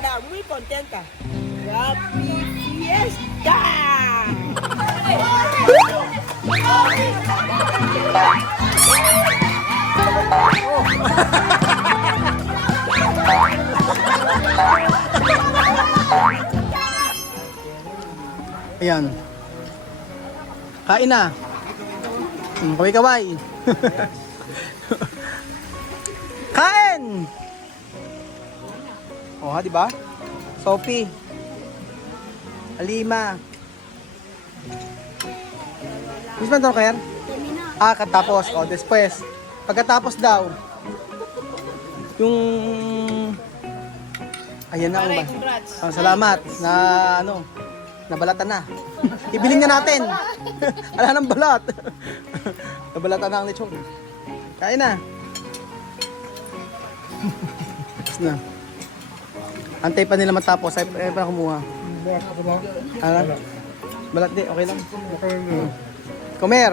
verdad, muy contenta. ¡Happy Fiesta! Ayan. Kain na. Kaway-kaway. Kain! Oh, ha, di ba? Sophie. Alima. Miss man daw kayan? Ah, katapos. O, después. Pagkatapos daw. Yung... Ayan na. Oh, salamat. Na, ano, nabalatan na. Ibilin nga natin. Ala ng balat. Nabalatan na ang lechon. Kain na. Tapos na. Antay pa nila matapos. Ay pa kumuha. Ano? Balat di. Okay lang. Comer.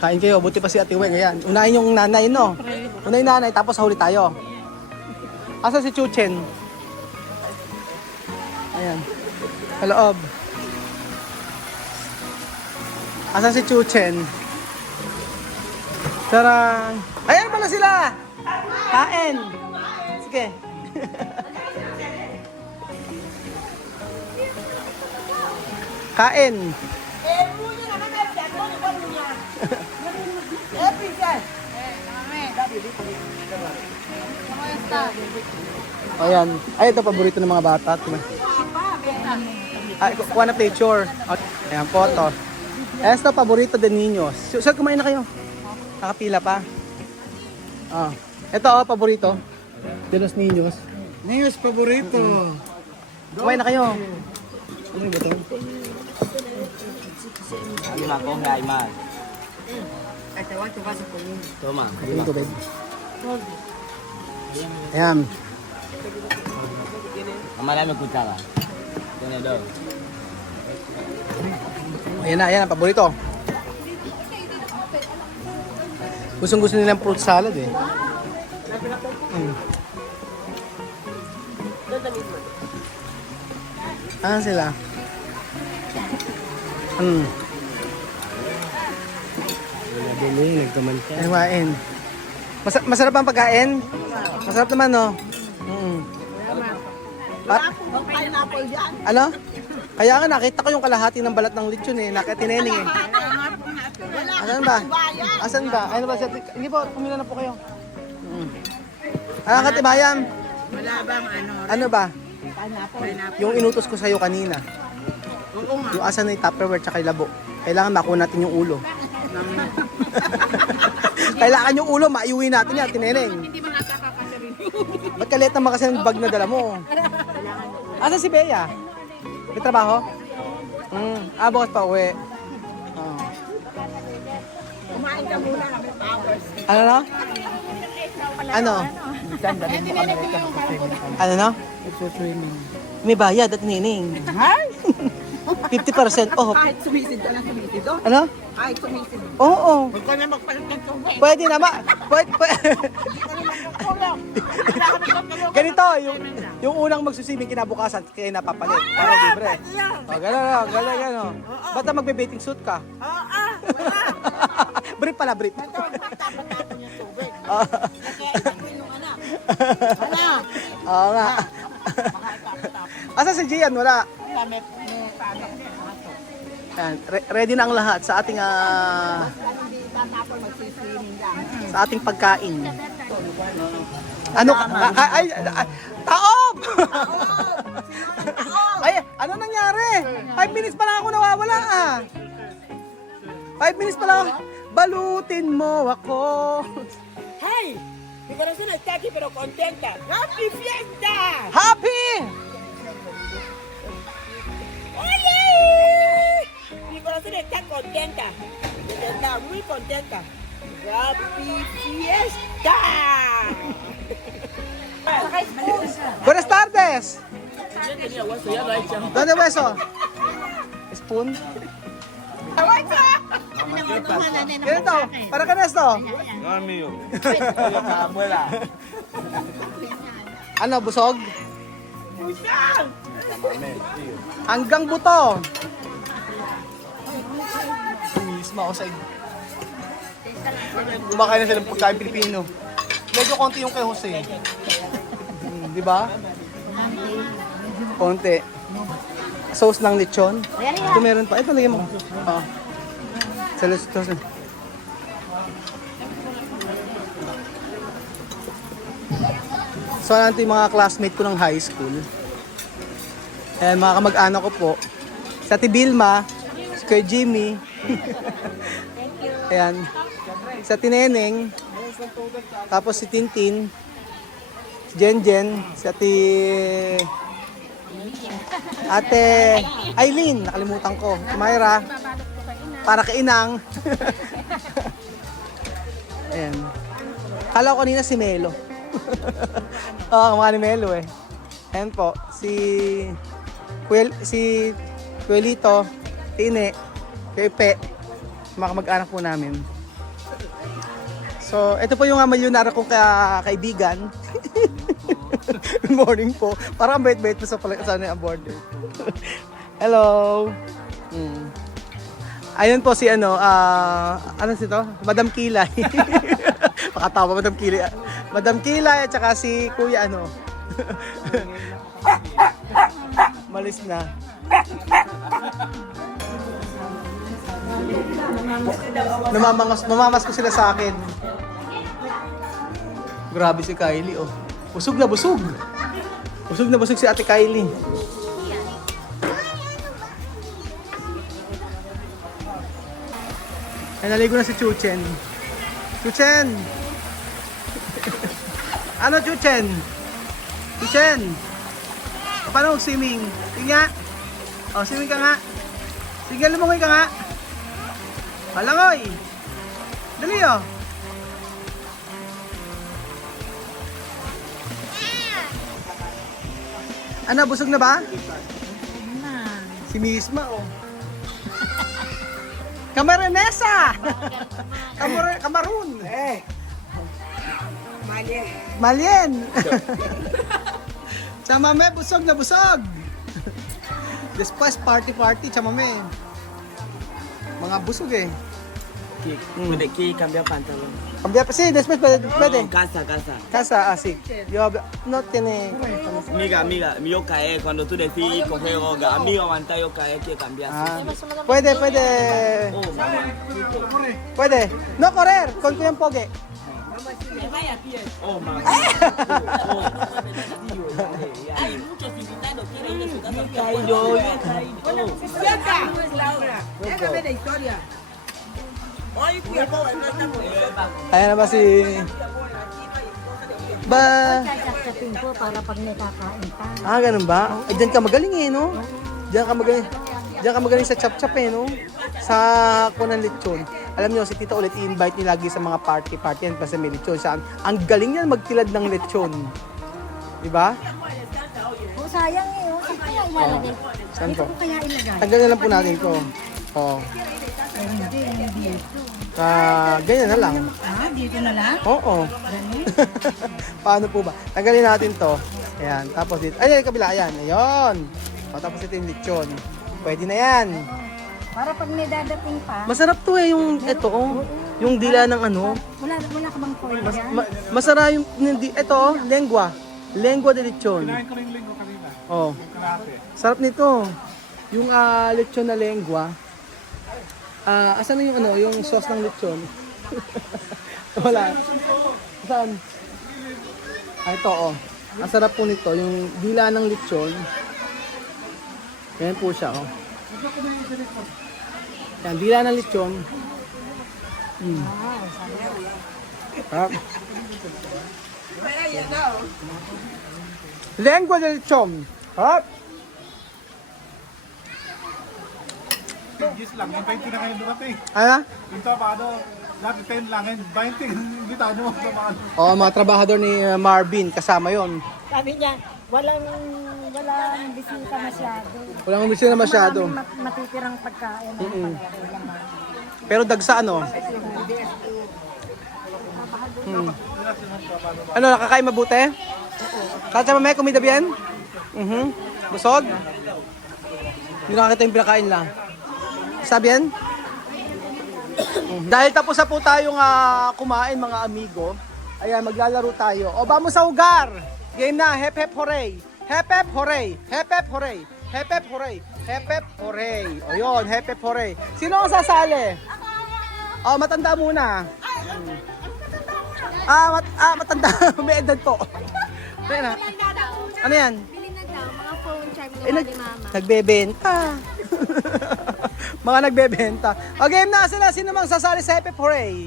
Kain kayo. Buti pa si Ate Weng. Ayan. Unahin yung nanay, no? Unahin nanay. Tapos huli tayo. Asa si Chuchen? Ayan. Sa loob. Asa si Chuchen? Tarang! Ayan pala sila! Kain! Sige. Kain! Ayan. Ay, ito paborito ng mga bata. Ay, kuha na picture. Ayan, photo. Ito, paborito de niños. Sir, kumain na kayo. Nakapila pa. Ah. Ito, paborito. De los niños. Niños paborito. Kumain na kayo. Ano ba ito? Lima con gà mà. Toma. Yung tubig. Ayan. Marami kutsara. Tenedor. Ayan na, ayan ang paborito. Gustong gusto nilang fruit salad eh. Ah, sila. Ay, kumain. Masarap ang pagkain? Masarap naman, no? Pineapple dyan. Ano? Kaya nga nakita ko yung kalahati ng balat ng lechon eh. Nakatineneng eh. Asan ba? Asan ba? Ano ba? Hindi po, pumila na po kayo. Ano katibayan? Wala bang ano? Ano ba? Pineapple. Yung inutos ko sa'yo kanina. Yung asan na yung Tupperware tsaka yung labo. Kailangan makuha natin yung ulo. Kailangan yung ulo, maiuwi natin yan, tineneng. Hindi mga kakakasirin. Ba't kalit naman kasi ang bag na dala mo? Asan si Bea? May trabaho? Bukas pa uwi. Oh. Kumain ka muna, may powers. Ano no? Ano? Ano no? May bayad at nining. Hay? 50% off. Kahit sumisid ka lang sumisid doon. Ano? Kahit sumisid. Oo. Huwag ka na magpalit ng tubig. Pwede naman. Ganito, yung unang magsusibing kinabukasan, kaya napapalit. Para libre. O, gano'n, gano'n. Ba't magbe-bathing suit ka? Oo, wala. Brief pala, brief. Ito, tapos natin yung tubig. Kaya itakbo yung anak. Anak. Oo nga. Asa si Gian? Wala. May paano. Ayan, ready na ang lahat sa ating Hindi tatapon magsisinin lang. sa ating pagkain. Ano? Taob! Ay, ano nangyari? 5 minutes pa lang ako nawawala ah. 5 minutes pa lang. Balutin mo ako. Hey! Mi corazón está aquí pero contenta. ¡Happy fiesta! Happy! ¡Oye! Mi corazón está contenta. De verdad, muy contenta. ¡Happy fiesta! Buenas tardes! ¿Dónde hueso? Spoon? Ganito, para ka na esto. amigo. Oye, para abuela. Ano, busog? Pusang! Hanggang buto. Mismo ako sa kumakain na silang pagkain Pilipino. Medyo konti yung kay Jose. Di ba? Konti. Sauce ng lechon. Ito meron pa. Ito lagyan mo. Oh. Sa lechon. So, nandito yung mga classmate ko ng high school. Ayan, mga kamag-anak ko po. Sa Tibilma, si Kuya Jimmy. Ayan. Sa Tineneng. Tapos si Tintin. Si Jenjen. Si Ate Aileen. Nakalimutan ko. Si Myra. Para kay Inang. Ayan. Kala ko kanina si Melo. Oo, kamukha ni Melo eh. Ayan po. Si Kuelito, Tine, Pepe, mga kamag-anak po namin. So, ito po yung milyonaryo kong kaibigan. Good morning po. Parang bait-bait po sa yung border. Hello. Ayun po si ano to? Madam Kilay. Pakatawa, Madam Kilay. Madam Kilay at saka si Kuya ano. Malis na. Mamamas ko sila sa akin. Grabe si Kylie, oh. Busog na busog. Busog na busog si Ate Kylie. Ay, naligo na si Chuchen. Chuchen! Ano, Chuchen? Chuchen! Paano mag-swimming? Sige nga. O, swimming ka nga. Sige, lumangoy ka nga. Palangoy! Dali, oh. Ano, busog na ba? Si Misma, oh. Camaronesa! Camarun! Malien! Chamame, busog na busog! Después, party, chamame. Mga busog eh. Puede que cambiar pantalón. Cambia pa, sí, después pwede. Casa. Casa, así. Yo no tiene... Amiga, yo cae cuando tú decís coger roga. Amigo, aguanta, yo cae, quiero cambiar. Puede. Oh, mamá. Puede. No correr, con Kuya Poge. Oh, mamá. Hay muchos invitados, quieren ir a su casa. Caído. Laura, déjame la historia. Hoy fui a Boba, no estamos. Ayan na ba si... Ba... Chachapin ko para pag nakakain ka. Ah, ganun ba? Ay, dyan ka magaling eh, no? Diyan ka magaling sa chap-chap eh, no? Sa kunang lechon. Alam niyo, si Tita ulit i-invite niyo lagi sa mga party yan pa sa may lechon. Saan? Ang galing yan magtilad ng lechon. Diba? Oh, sayang eh. Oh. Saan kaya ilalagay? Saan Dito po? ko kaya ilagay? Tanggal na lang po natin ito. Oh. Hindi ito. Ganyan na lang. Ah, dito na lang? Oo. Paano po ba? Tanggalin natin to. Ayan. Tapos dito. Ay, kabila. Ayan. Ayun. O, tapos ito yung lechon. Pwede na yan. Para pag may dadating pa. Masarap to eh. Yung ito. Oh. Yung dila ng ano. Wala ka bang foil dyan? Masarap yung... Ito oh. Lengua. Lengua de lechon. Kinain ko rin linggo kanina. Oh. Kalate. Sarap nito. Yung lechon na lengua. Asan na yung ano, yung sauce ng lechon? Wala. Saan? Ito oh. Ang sarap po nito, yung dila ng lechon. Yan po siya oh. Yan, dila ng lechon. Sarap. Lengua de lechon. Sarap. Yes lang, yung 20 na kayo dumating. Ano? Ito paano, dati 10 lang, 20, hindi tayo mo sa Oh, mga trabahador ni Marvin, kasama yon. Sabi niya, walang bisita masyado. Walang bisita na masyado. Maraming matitirang pagkain. Pero dagsa ano? Ano, nakakain mabuti? Tata mamaya, kumida bien? Busog? Hindi nakakita yung pinakain lang. Sabi yan? Dahil tapos na po tayong kumain mga amigo, ayan, maglalaro tayo. O, vamos sa ugar! Game na, hep hep hooray! Hep hep hooray! Hep hep hooray! Hep hep hooray! Hep hep hooray! O yun, hep hep hooray! Sino ang sasali? O, matanda muna. Matanda. May edad po. Ayan na. Ano yan? Bili na daw, mga phone charm Eh, gawa ni Mama. nagbebenta. Mga nagbebenta. O, game na sila. Sino mang sasali sa Hep Hep Hooray?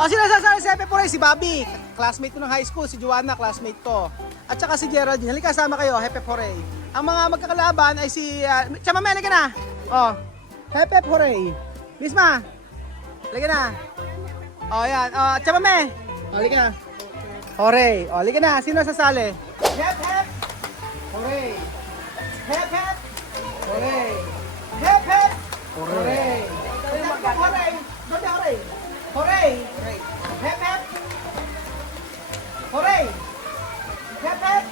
O, sino sasali sa Hep Hep Hooray? Si Bobby. Classmate ko ng high school. Si Joanna, classmate ko. At saka si Geraldine. Halika, sama kayo. Hep Hep Hooray. Ang mga magkakalaban ay si... Chamame, halika na. O, Hep Hep Hooray. Misma. Halika na. O, yan. O, Chamame. O, halika na. Hooray. O, halika na. Sino sasali? Hep Hep Hooray. Hep Hep Hooray. Hep Hep Hooray. Hep Hep Hooray. Doon na hooray. Hooray. Hep Hep Hooray. Hep Hep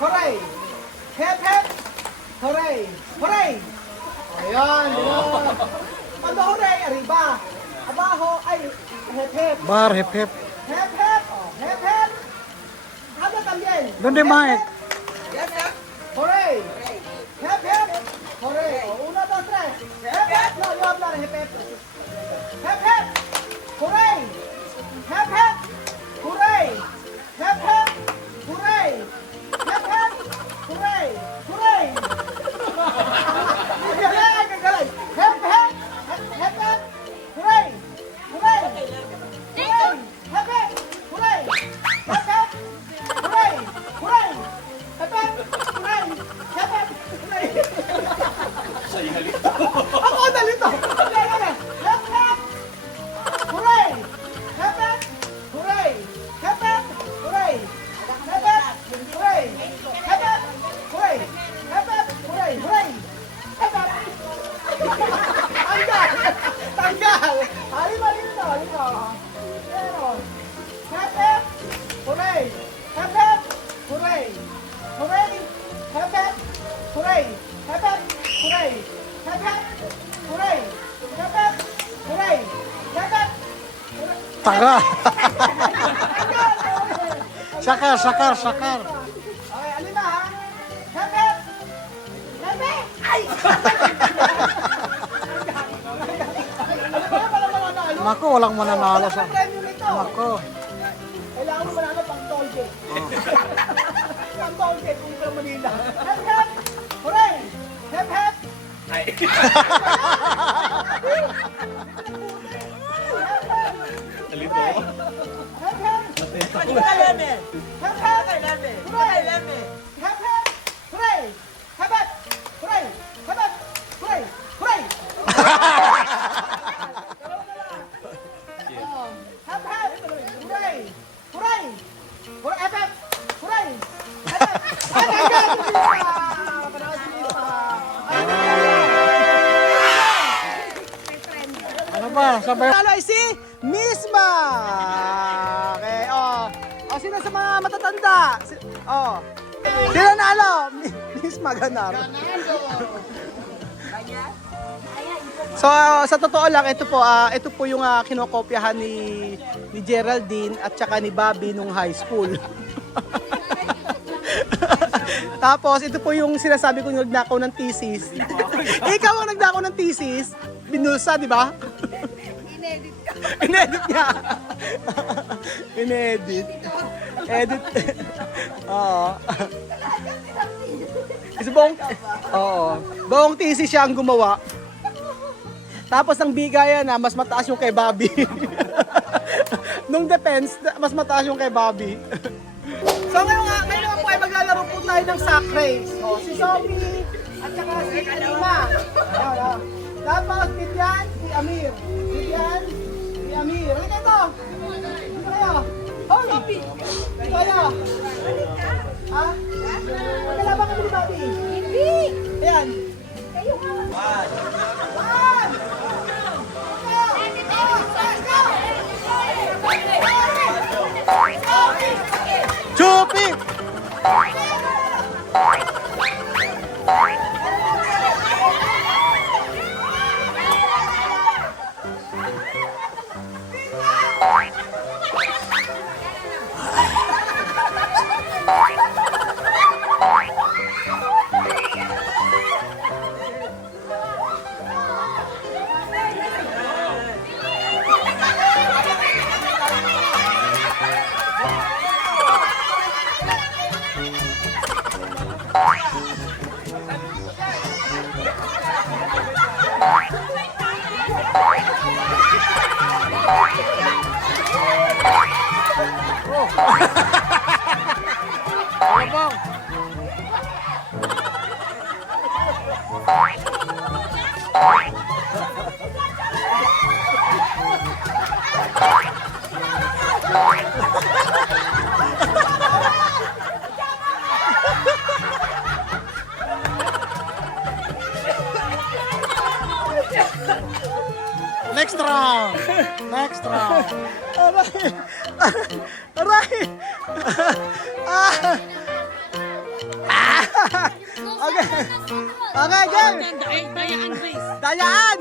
Hooray. Hep Hep Hooray. Hooray. Ayan. Ano hooray? Arriba. Abajo. Ay. Hep Hep. Bar, hep hep. Hep Hep. Hep Hep. Ano también? ¿Dónde más? Hooray. Hep Hep Hooray. Una, dos, tres. Hep Hep. No, yo hablar Hep Hep. Hep Hep Hooray. Hep Hep Hooray. Hep Hep Hooray. Hep Hep Hooray. Hooray. Galing, galing. Hep Hep. Hep Hep Hooray. Hooray. Hooray. Hep Hep Hooray. Hep Hep Hooray. Hooray. Hep Hep Hooray. Hep Hep Hooray. Ako nalito. Hep Hep Hooray. Hep Hep Hooray. Hep Hep Hooray. Hep Hep Hooray. Hep Hep Hooray. Hep Hep Hooray. Hooray. Hep Hep. Tanggal. Tanggal. Halima dito. Halima. Meron. Hep Hep Hooray. Hep Hep Hooray. Hooray. Hep Hep Hooray. Hep Hep Hooray. Hep Hep Hooray. Hep Hep Hooray. Hep Hep. Taga. Sakar, sakar, sakar. Okay, alin na ha? Hep Hep. Hep Hep. Ay! Ano ba pala mga nalo? Naku, walang mananalo sa... Ang premium nito. Naku. Kailangan mo manalo pang toll gate. Pang toll gate kung ito Manila. Hep Hep. Hooray. Hep Hep. Hep Hep. Kaleme. Hep Hep. Kaleme. Hooray. Kaleme. Hep Hep. Hooray. Hep Hep. Hooray. Hep Hep. Hooray. Hooray. Hep Hep. Hooray. Hooray. Hooray. Hep Hep. Hooray. Hep Hep. Ay, my God! Panahon si Lisa. Ano ba? Sabay. Talo ay si Misma. Okay, sino sa mga matatanda? Sino nalo? Misma ganap. So sa totoo lang ito po yung kinokopyahan ni Geraldine at saka ni Bobby nung high school. Tapos ito po yung sinasabi ko yung nagnakaw ng thesis. Ikaw ang nagnakaw ng thesis, binulsa, di ba? Inedit niya. Inedit. Edit. Oo. Kasi buong thesis siya ang gumawa. Tapos ang bigayan mas mataas yung kay Bobby. Nung defense, mas mataas yung kay Bobby. So ngayon po ay maglalaro po tayo ng sack race. Si Sophie at saka si Alima. Tapos Vivian, si Amir. Vivian, si Amir. Halika ito. Dito kayo. Hoy! Dito kayo. Ha? Magkalaban kami ni Bobby. Hindi. Ayan. Kayo nga. One. Two. Let's go. Next round! Next round! Aray! Aray! Ah! Ah! Okay. Okay, game! Dayaan!